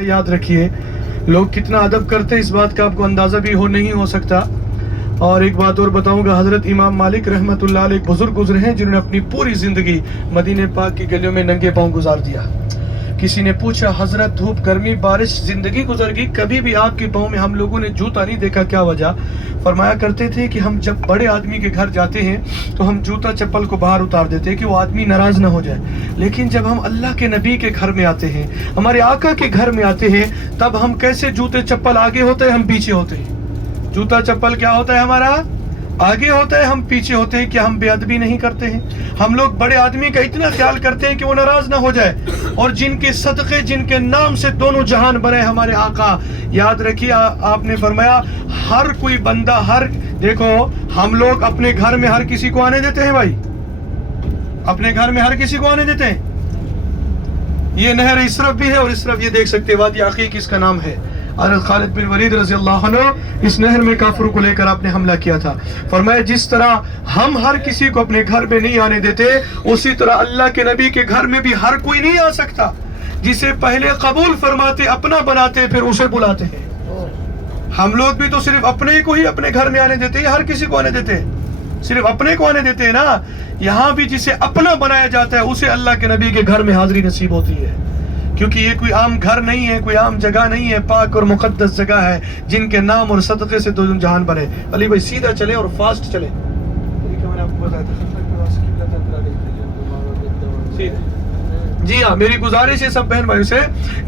याद रखिए लोग कितना अदब करते हैं इस बात का आपको अंदाज़ा भी नहीं हो सकता। और एक बात और बताऊंगा, हज़रत इमाम मालिक रहमतुल्लाह अलैह एक बुजुर्ग गुजरे हैं जिन्होंने अपनी पूरी ज़िंदगी मदीने पाक की गलियों में नंगे पाँव गुजार दिया। किसी ने पूछा, हज़रत धूप गर्मी बारिश ज़िंदगी गुजर गई, कभी भी आपके पाँव में हम लोगों ने जूता नहीं देखा, क्या वजह? फरमाया करते थे कि हम जब बड़े आदमी के घर जाते हैं तो हम जूता चप्पल को बाहर उतार देते हैं कि वो आदमी नाराज़ ना हो जाए, लेकिन जब हम अल्लाह के नबी के घर में आते हैं, हमारे आका के घर में आते हैं, तब हम कैसे जूते चप्पल आगे होते हैं, हम पीछे होते हैं। जूता चप्पल क्या होता है हमारा? आगे होता है, हम पीछे होते हैं। क्या हम बेअदबी नहीं करते हैं? हम लोग बड़े आदमी का इतना ख्याल करते हैं कि वो नाराज ना हो जाए, और जिनके सदक़े जिनके नाम से दोनों जहान बने हमारे आका। याद रखिए आपने फरमाया हर कोई बंदा, हर देखो हम लोग अपने घर में हर किसी को आने देते हैं भाई, अपने घर में हर किसी को आने देते हैं। ये नहर इसरफ भी है और इसरफ ये देख सकते हैं वादी अकीक इसका नाम है। हज़रत खालिद बिन वलीद रज़ी अल्लाह अन्हु इस नहर में काफिरों को लेकर आपने हमला किया था। फरमाया जिस तरह हम हर किसी को अपने घर में नहीं आने देते, उसी तरह अल्लाह के नबी के घर में भी हर कोई नहीं आ सकता। जिसे पहले कबूल फरमाते, अपना बनाते, फिर उसे बुलाते हैं। हम लोग भी तो सिर्फ अपने को ही अपने घर में आने देते हैं, हर किसी को आने देते हैं? सिर्फ अपने को आने देते हैं ना। यहाँ भी जिसे अपना बनाया जाता है उसे अल्लाह के नबी के घर में हाजिरी नसीब होती है, क्योंकि ये कोई आम घर नहीं है, कोई आम जगह नहीं है, पाक और मुकद्दस जगह है जिनके नाम और सदक़े से दो जहान बने। अली भाई सीधा चले और फास्ट चले। मैंने आपको बताया था जी हाँ, मेरी गुजारिश है सब बहन भाइयों से,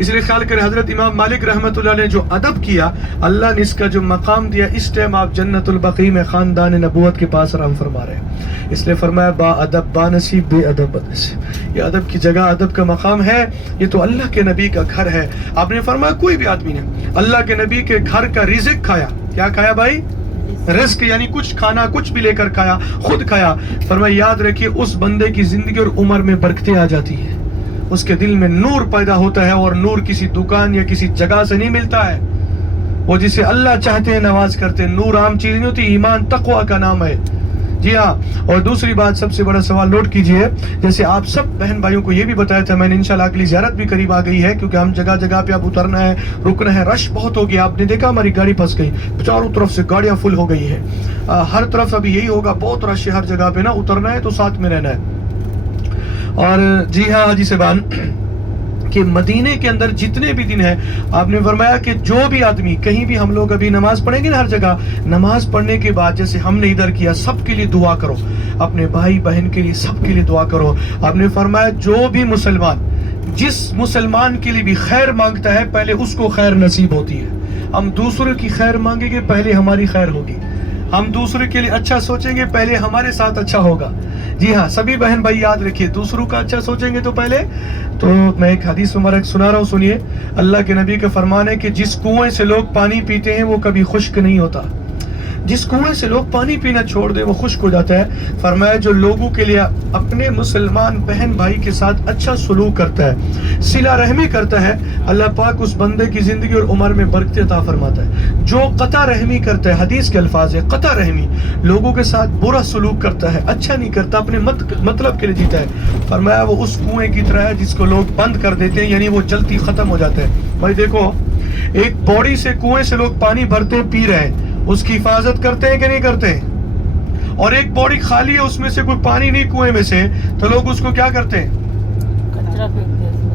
इसलिए ख्याल करें हजरत इमाम मालिक रहमतुल्लाह ने जो अदब किया, अल्लाह ने इसका जो मकाम दिया, इस टाइम आप जन्नतुल बक़ी में खानदान नबूवत के पास आराम फरमा रहे हैं। इसलिए फरमाया बा अदब बा नसीब बे अदब बदनसीब। ये अदब की जगह, अदब का मकाम है, ये तो अल्लाह के नबी का घर है। आपने फरमाया कोई भी आदमी ने अल्लाह के नबी के घर का रिज़्क़ खाया, क्या खाया भाई? रिज़्क़ यानी कुछ खाना, कुछ भी लेकर खाया, खुद खाया। फरमाया याद रखिए उस बंदे की जिंदगी और उम्र में बरकतें आ जाती है, उसके दिल में नूर पैदा होता है, और नूर किसी दुकान या किसी जगह से नहीं मिलता है। वो जिसे अल्लाह चाहते हैं नवाज करते हैं। नूर आम चीज नहीं होती, ईमान तक़वा का नाम है। जी हाँ, और दूसरी बात सबसे बड़ा सवाल नोट कीजिए, जैसे आप सब बहन भाइयों को ये भी बताया था मैंने, इंशाल्लाह अगली ज़ियारत भी करीब आ गई है, क्योंकि हम जगह जगह पे अब उतरना है, रुकना है, रश बहुत हो गया। आपने देखा हमारी गाड़ी फंस गई, चारों तरफ से गाड़ियाँ फुल हो गई है। हर तरफ अभी यही होगा, बहुत रश है हर जगह पे ना, उतरना है तो साथ में रहना है। और जी हाँ हाजी साहबान कि मदीने के अंदर जितने भी दिन है, आपने फरमाया कि जो भी आदमी कहीं भी, हम लोग अभी नमाज पढ़ेंगे ना हर जगह, नमाज पढ़ने के बाद जैसे हमने इधर किया, सबके लिए दुआ करो, अपने भाई बहन के लिए, सबके लिए दुआ करो। आपने फरमाया जो भी मुसलमान, जिस मुसलमान के लिए भी खैर मांगता है, पहले उसको खैर नसीब होती है। हम दूसरों की खैर मांगेंगे, पहले हमारी खैर होगी। हम दूसरे के लिए अच्छा सोचेंगे, पहले हमारे साथ अच्छा होगा। जी हाँ सभी बहन भाई याद रखिए, दूसरों का अच्छा सोचेंगे तो पहले। तो मैं एक हदीस मुबारक सुना रहा हूँ, सुनिए। अल्लाह के नबी का फरमान है कि जिस कुएं से लोग पानी पीते हैं वो कभी खुश्क नहीं होता। जिस कुएं से लोग पानी पीना छोड़ दे वो खुश्क हो जाता है। फरमाया जो लोगों के लिए अपने मुसलमान बहन भाई के साथ अच्छा सलूक करता है, सिला रहमी करता है, अल्लाह पाक उस बंदे की जिंदगी और उम्र में बरकत अता फरमाता है। जो कता रहमी करता है, हदीस के अल्फाज है कता रहमी, लोगों के साथ बुरा सलूक करता है, अच्छा नहीं करता, अपने मतलब के लिए जीता है, फरमाया वो उस कुएं की तरह है जिसको लोग बंद कर देते हैं, यानी वो जल्दी खत्म हो जाता है। भाई देखो, एक बॉडी से कुएं से लोग पानी भरते पी रहे हैं, उसकी हिफाजत करते हैं कि नहीं करते हैं? और एक बॉडी खाली है, उसमें से कोई पानी नहीं कुएं में से, तो लोग उसको क्या करते हैं?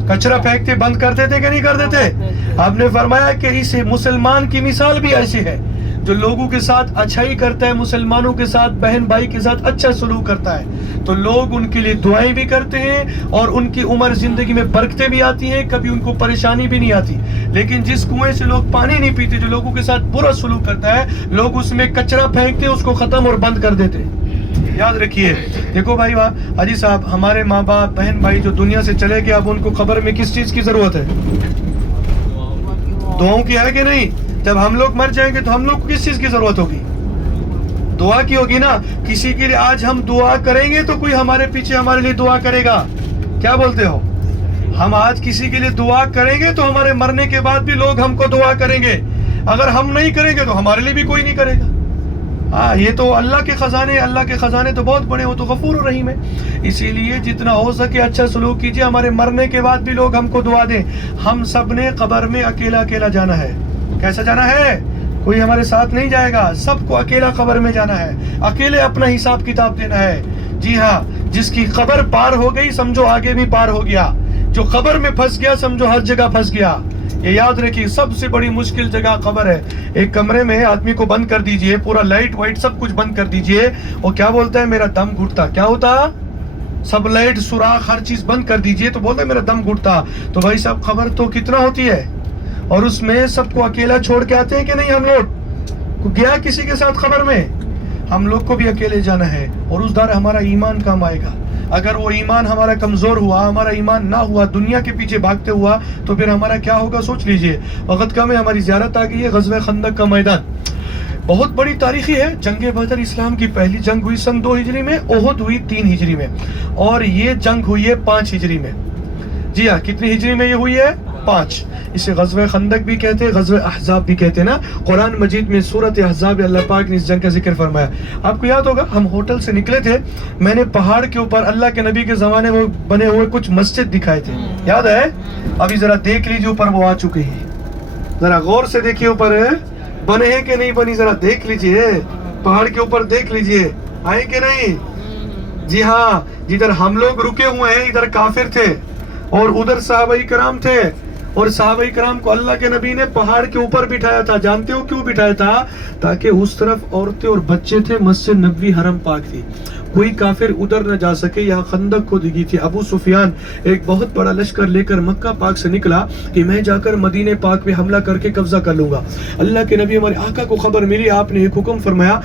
कचरा फेंकते, बंद कर देते कि नहीं कर देते? आपने फरमाया कि इस मुसलमान की मिसाल भी ऐसी है, जो लोगों के साथ अच्छाई करता है, मुसलमानों के साथ, बहन भाई के साथ अच्छा सलूक करता है, तो लोग उनके लिए दुआएं भी करते हैं और उनकी उम्र जिंदगी में बरकतें भी आती हैं, कभी उनको परेशानी भी नहीं आती। लेकिन जिस कुएं से लोग पानी नहीं पीते, जो लोगों के साथ बुरा सलूक करता है, लोग उसमें कचरा फेंकते, उसको खत्म और बंद कर देते। याद रखिए। देखो भाई हाजी साहब, हमारे माँ बाप बहन भाई जो दुनिया से चले गए, अब उनको खबर में किस चीज की जरूरत है? दुआओं की है कि नहीं? जब हम लोग मर जाएंगे तो हम लोग को किस चीज की जरूरत होगी? दुआ की होगी ना। किसी के लिए आज हम दुआ करेंगे तो कोई हमारे पीछे हमारे लिए दुआ करेगा। क्या बोलते हो? हम आज किसी के लिए दुआ करेंगे तो हमारे मरने के बाद भी लोग हमको दुआ करेंगे। अगर हम नहीं करेंगे तो हमारे लिए भी कोई नहीं करेगा। یہ تو اللہ کے خزانے تو بہت بڑے، وہ تو غفور و رحیم ہے. اسی لیے جتنا ہو سکے اچھا سلوک کیجیے. ہمارے مرنے کے بعد بھی لوگ ہم کو دعا دیں. ہم سب نے قبر میں اکیلا اکیلا جانا ہے. کیسا جانا ہے؟ کوئی ہمارے ساتھ نہیں جائے گا، سب کو اکیلا قبر میں جانا ہے، اکیلے اپنا حساب کتاب دینا ہے. جی ہاں، جس کی قبر پار ہو گئی سمجھو آگے بھی پار ہو گیا، جو قبر میں پھنس گیا سمجھو ہر جگہ پھنس گیا. یہ یاد رکھیے، سب سے بڑی مشکل جگہ قبر ہے. ایک کمرے میں آدمی کو بند کر دیجئے، پورا لائٹ وائٹ سب کچھ بند کر دیجئے، وہ کیا بولتا ہے؟ میرا دم گھٹتا. کیا ہوتا؟ سب لائٹ سوراخ ہر چیز بند کر دیجئے تو بولتا ہے میرا دم گھٹتا. تو بھائی صاحب قبر تو کتنا ہوتی ہے، اور اس میں سب کو اکیلا چھوڑ کے آتے ہیں کہ نہیں؟ ہم لوگ گیا کسی کے ساتھ قبر میں؟ ہم لوگ کو بھی اکیلے جانا ہے. اور اس دار ہمارا ایمان کام آئے گا. اگر وہ ایمان ہمارا کمزور ہوا، ہمارا ایمان نہ ہوا، دنیا کے پیچھے بھاگتے ہوا، تو پھر ہمارا کیا ہوگا سوچ لیجئے. وقت کم ہے، ہماری زیارت آ گئی ہے. غزوہ خندق کا میدان بہت بڑی تاریخی ہے. جنگ بدر اسلام کی پہلی جنگ ہوئی سن 2 ہجری میں، احد ہوئی 3 ہجری میں، اور یہ جنگ ہوئی ہے 5 ہجری میں. جی ہاں، کتنی ہجری میں یہ ہوئی ہے؟ 5. اسے غزوہ خندق بھی کہتے ہیں، غزوہ احزاب بھی کہتے ہیں نا. قرآن مجید میں سورۃ احزاب اللہ پاک نے اس جنگ کا ذکر فرمایا. آپ کو یاد ہوگا ہم ہوٹل سے نکلے تھے، میں نے پہاڑ کے اوپر اللہ کے نبی کے زمانے میں بنے ہوئے کچھ مسجد دکھائے تھے، یاد ہے؟ ابھی ذرا دیکھ لیجیے اوپر وہ آ چکے ہیں. ذرا غور سے دیکھیے اوپر بنے ہیں کہ نہیں بنی، ذرا دیکھ لیجیے. پہاڑ کے اوپر دیکھ لیجیے آئے کہ نہیں. جی ہاں، جدھر ہم لوگ رکے ہوئے ہیں ادھر کافر تھے اور ادھر صحابہ کرام تھے. اور صحابہ کرام کو اللہ کے نبی نے پہاڑ کے اوپر بٹھایا تھا. جانتے ہو کیوں بٹھایا تھا؟ تاکہ اس طرف عورتیں اور بچے تھے، مسجد نبوی حرم پاک تھی، کوئی کافر ادھر نہ جا سکے. یہاں خندق کو دیگی تھی. ابو سفیان ایک بہت بڑا لشکر لے کر مکہ پاک سے نکلا کہ میں جا کر مدینہ پاک میں حملہ کر کے قبضہ کر لوں گا. اللہ کے نبی ہمارے آقا کو خبر ملی، آپ نے ایک حکم فرمایا